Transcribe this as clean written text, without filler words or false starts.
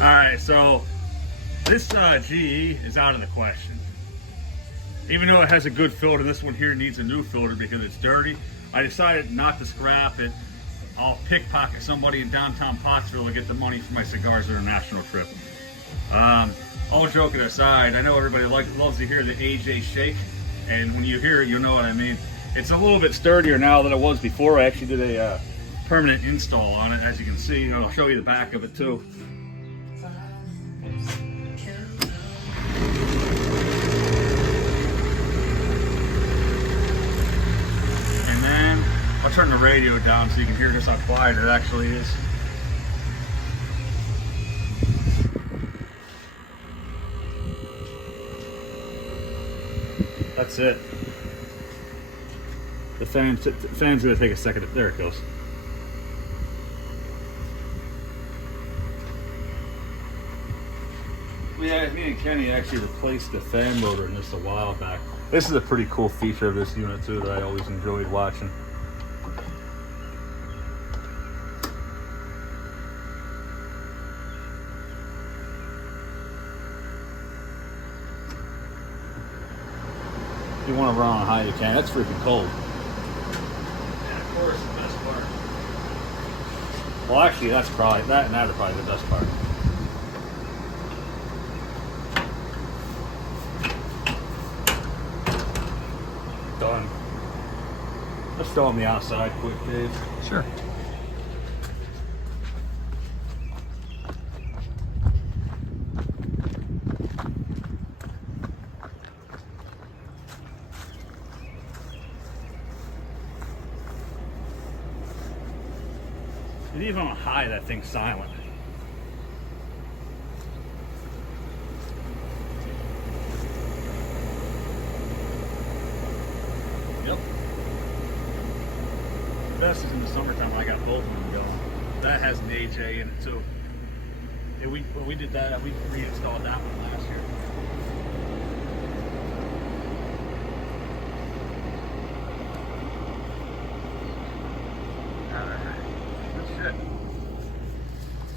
All right, so this GE is out of the question. Even though it has a good filter, this one here needs a new filter because it's dirty. I decided not to scrap it. I'll pickpocket somebody in downtown Pottsville to get the money for my Cigars International trip. All joking aside, I know everybody loves to hear the AJ shake, and when you hear it, you'll know what I mean. It's a little bit sturdier now than it was before. I actually did a permanent install on it, as you can see. I'll show you the back of it too. And then I'll turn the radio down so you can hear just how quiet it actually is. That's it. The fan's gonna take a second. There it goes. Yeah, me and Kenny actually replaced the fan motor in this a while back. This is a pretty cool feature of this unit too that I always enjoyed watching. If you want to run on high, you can. That's freaking cold. And of course, the best part. Well, actually, that's probably that, and that are probably the best part. Done. Let's throw on the outside quick, Dave. Sure. And even on high, that thing's silent. Yep. The best is in the summertime when I got both of them going. That has an AJ in it too. Yeah, when we did that, we reinstalled that one last year.